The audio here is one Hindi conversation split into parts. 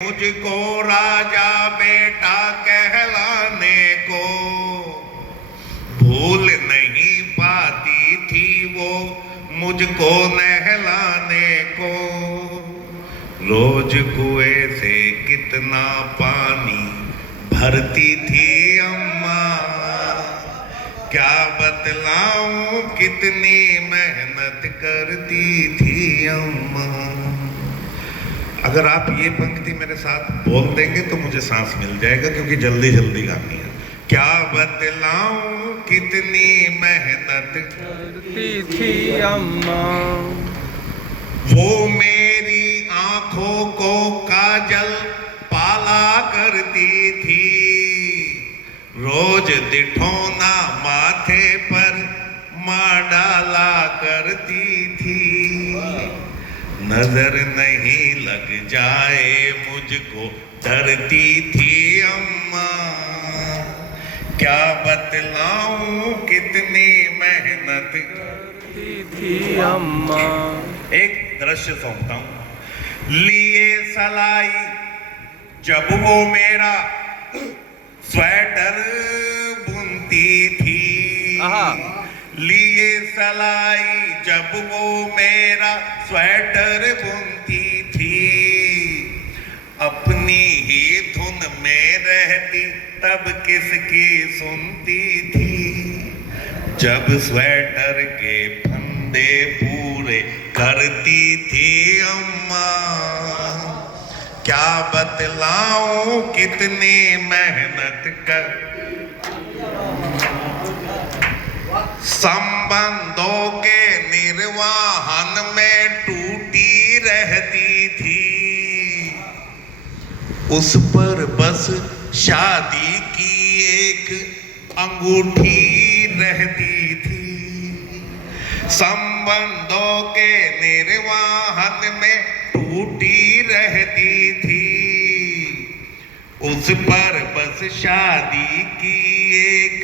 मुझको राजा बेटा कहलाने को भूल नहीं पाती थी वो मुझको नहलाने को। रोज कुएं से कितना पानी भरती थी अम्मा, क्या बतलाऊं कितनी मेहनत करती थी अम्मा। अगर आप ये पंक्ति मेरे साथ बोल देंगे तो मुझे सांस मिल जाएगा, क्योंकि जल्दी जल्दी गानी है। क्या बतलाऊं कितनी मेहनत करती थी अम्मा, वो मेरी आंखों को काजल पाला करती थी, रोज दिठौना माथे पर माँ डाला करती थी। नजर नहीं लग जाए मुझको डरती थी अम्मा, क्या बतलाऊं कितनी मेहनत करती थी अम्मा। एक दृश्य सौंपता हूं। लिए सलाई जब वो मेरा स्वेटर बुनती थी, लिए सलाई जब वो मेरा स्वेटर बुनती थी, अपनी ही धुन में रहती तब किसकी सुनती थी। जब स्वेटर के फंदे पूरे करती थी अम्मा, क्या बतलाऊं कितनी मेहनत कर। संबंधों के निर्वाहन में टूटी रहती थी, उस पर बस शादी की एक अंगूठी रहती थी। संबंधों के निर्वाहन में टूटी रहती थी, उस पर बस शादी की एक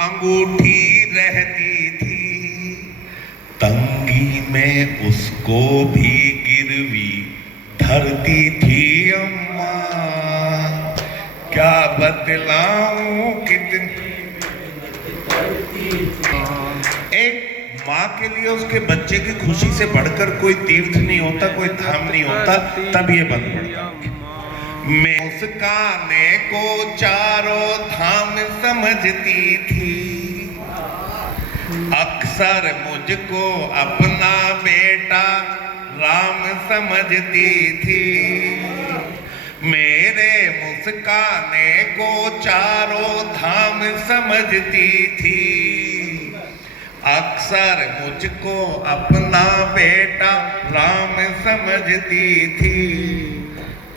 अंगूठी रहती थी। तंगी में उसको भी गिरवी धरती थी अम्मा, क्या बतलाऊं कितनी। एक माँ के लिए उसके बच्चे की खुशी से बढ़कर कोई तीर्थ नहीं होता, कोई धाम नहीं होता। तब ये बंद पड़ता। मैं मुस्काने को चारों धाम समझती थी, अक्सर मुझको अपना बेटा राम समझती थी। मेरे मुस्काने को चारों धाम समझती थी, अक्सर मुझको अपना बेटा राम समझती थी।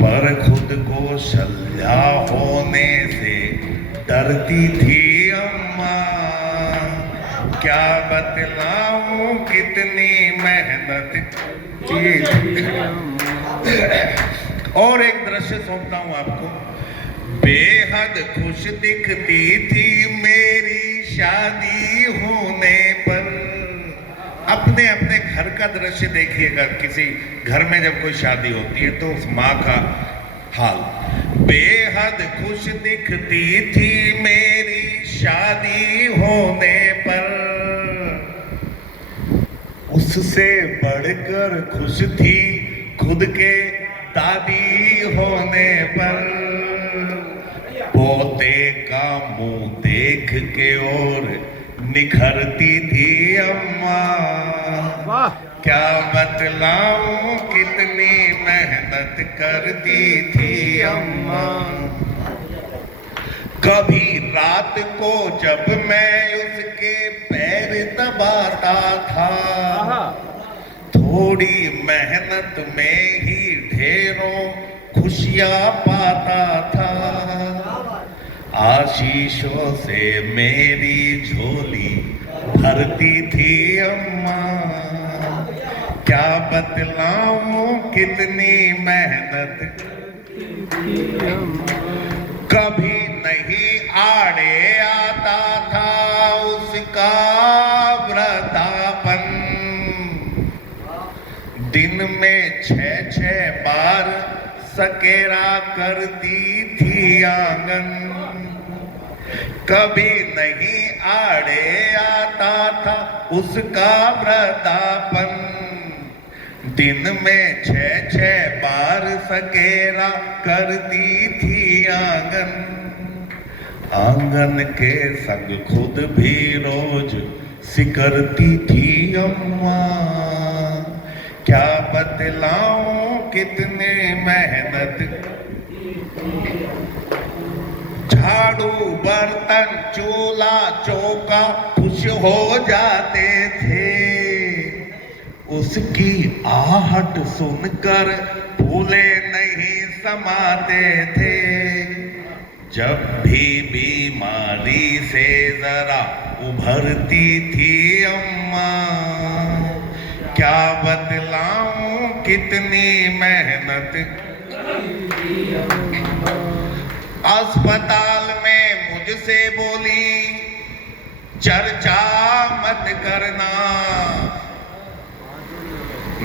पर खुद को शल्या होने से डरती थी अम्मा, क्या बतलाऊं कितनी मेहनत की थी। और एक दृश्य सौंपता हूं आपको। बेहद खुश दिखती थी मेरी शादी होने पर। अपने अपने घर का दृश्य देखिएगा, किसी घर में जब कोई शादी होती है तो उस माँ का हाल। बेहद खुश दिखती थी मेरी शादी होने पर, उससे बढ़कर खुश थी खुद के दादी होने पर। पोते का मुंह देख के और निखरती थी अम्मा, क्या बतलाऊं कितनी मेहनत करती थी अम्मा। कभी रात को जब मैं उसके पैर दबाता था, थोड़ी मेहनत में ही ढेरों खुशियां पाता था। आशीषों से मेरी झोली भरती थी अम्मा, क्या बतलाऊं कितनी मेहनत करती थी अम्मा। कभी नहीं आड़े आता था उसका व्रतापन, दिन में 6-6 बार सकेरा करती थी आंगन, कभी नहीं आड़े आता था उसका वृद्धापन। दिन में 6-6 बार सकेरा करती थी आंगन, आंगन के संग खुद भी रोज सिकरती थी अम्मा। क्या बतलाऊं कितने मेहनत, झाड़ू बर्तन चूल्हा चौका खुश हो जाते थे। उसकी आहट सुनकर फूले नहीं समाते थे। जब भी बीमारी से जरा उभरती थी अम्मा, क्या बतलाऊं कितनी मेहनत। अस्पताल में मुझसे बोली चर्चा मत करना,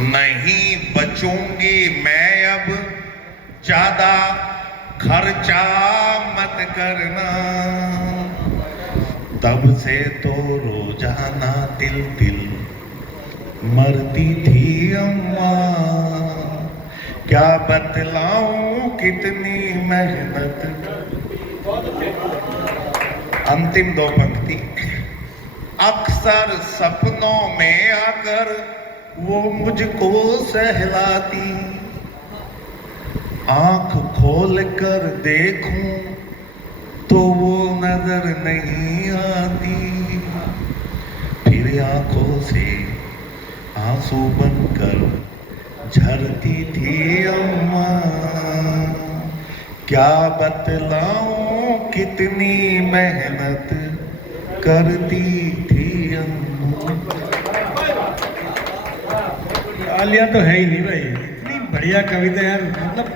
नहीं बचूंगी मैं अब, ज्यादा खर्चा मत करना। तब से तो रोजाना तिल तिल मरती थी अम्मा। क्या बतलाऊं कितनी मेहनत। अंतिम 2 पंक्ति। अक्सर सपनों में आकर वो मुझको सहलाती, आंख खोल कर देखूं तो वो नजर नहीं आती। फिर आंखों से आंसू बनकर झरती थी अम्मा। क्या बतलाऊं कितनी मेहनत करती थी अम्मा। तालियां तो है ही नहीं भाई, इतनी बढ़िया कविता यार। मतलब